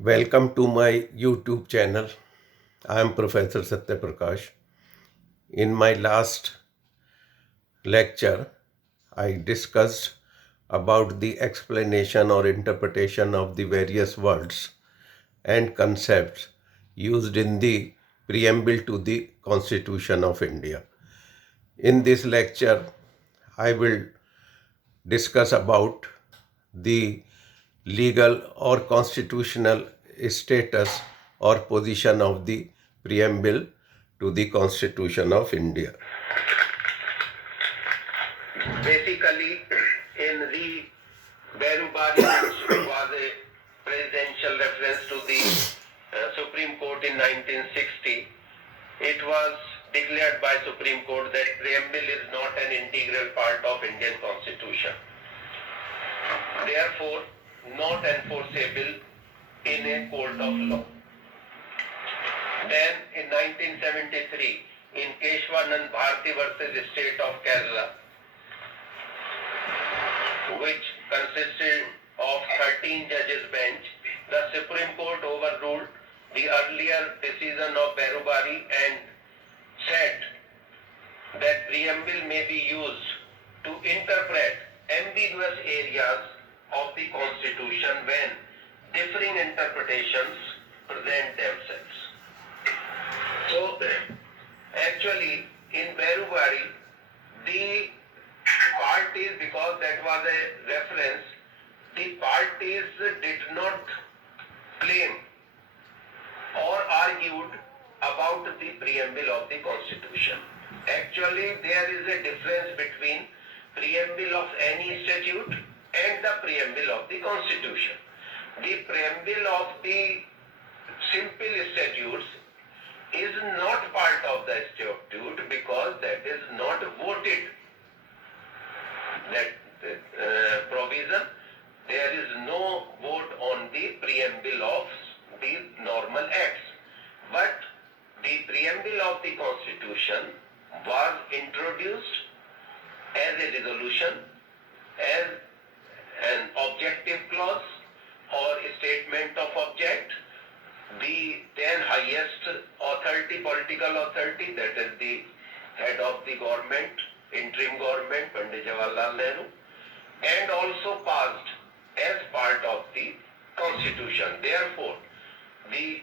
Welcome to my YouTube channel. I am Professor Satya Prakash. In my last lecture, I discussed about the explanation or interpretation of the various words and concepts used in the preamble to the Constitution of India. In this lecture, I will discuss about the legal or constitutional status or position of the preamble to the Constitution of India. Basically, in the Berubari, which was a presidential reference to the Supreme Court in 1960, it was declared by Supreme Court that preamble is not an integral part of Indian Constitution. Therefore, not enforceable in a court of law. Then, in 1973, in Keshwanand Bharti versus State of Kerala, which consisted of 13 judges bench, the Supreme Court overruled the earlier decision of Berubari and said that preamble may be used to interpret ambiguous areas of the Constitution when differing interpretations present themselves. So, actually, in Berubari, the parties, because that was a reference, the parties did not claim or argued about the preamble of the Constitution. Actually, there is a difference between preamble of any statute and the preamble of the Constitution. The preamble of the simple statutes is not part of the statute because that is not voted. That provision, there is no vote on the preamble of the normal acts. But the preamble of the Constitution was introduced as a resolution, as an objective clause or a statement of object. The then highest authority, political authority, that is the head of the government, interim government, Pandit Jawaharlal Nehru, and also passed as part of the Constitution. Therefore, the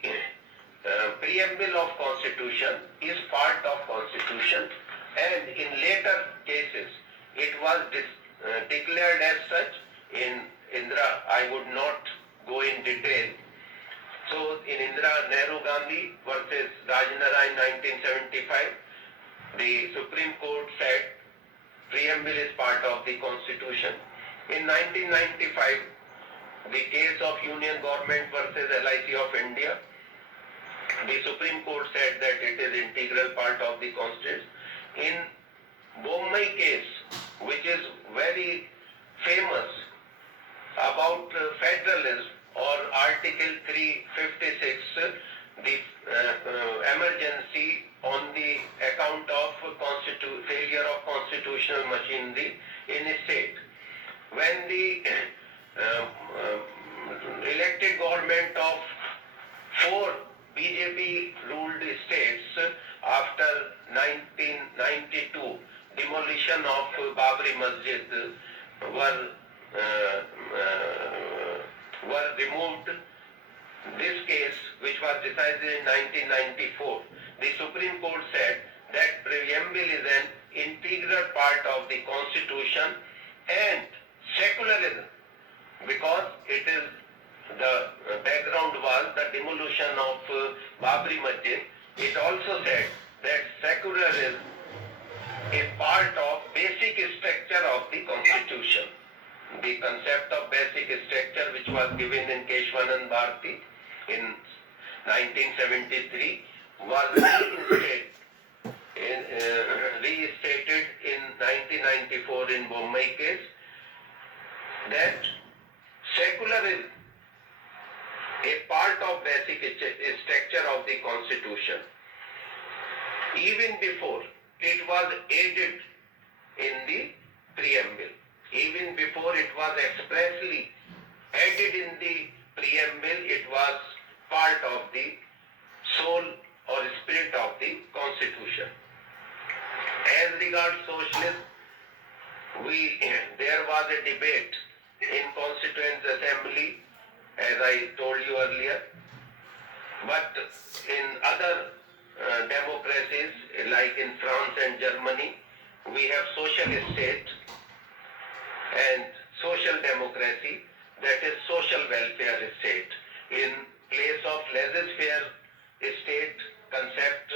preamble of Constitution is part of Constitution, and in later cases it was declared as such. In Indira, I would not go in detail. So in Indira Nehru Gandhi versus Rajnarayan 1975, the Supreme Court said preamble is part of the Constitution. In 1995, the case of Union Government versus LIC of India, the Supreme Court said that it is integral part of the Constitution. In Bombay case, which is very famous about federalism or Article 356, the emergency on the account of failure of constitutional machinery in a state. When the elected government of 4 BJP ruled states after 1992, demolition of Babri Masjid were removed. This case, which was decided in 1994, the Supreme Court said that preamble is an integral part of the Constitution and secularism, because it is the background was the demolition of Babri Masjid. It also said that secularism is part of basic structure of the Constitution. The concept of basic structure, which was given in Keshwanand Bharti in 1973, was restated in 1994 in Bombay case, that secularism, a part of basic structure of the Constitution. Even before it was added in the preamble, even before it was expressly added in the preamble, it was part of the soul or spirit of the Constitution. As regards socialism, there was a debate in Constituent Assembly, as I told you earlier, but in other democracies like in France and Germany, we have socialist state and social democracy, that is social welfare state. In place of laissez-faire state concept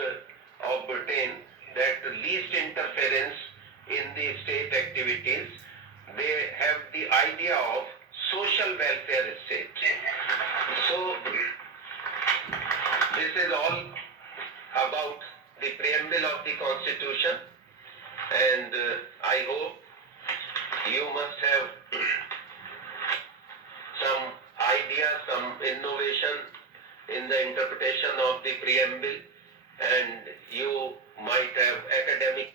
of Britain, that least interference in the state activities, they have the idea of social welfare state. So this is all about the preamble of the Constitution, and I hope you must have some idea, some innovation in the interpretation of the preamble, and you might have academic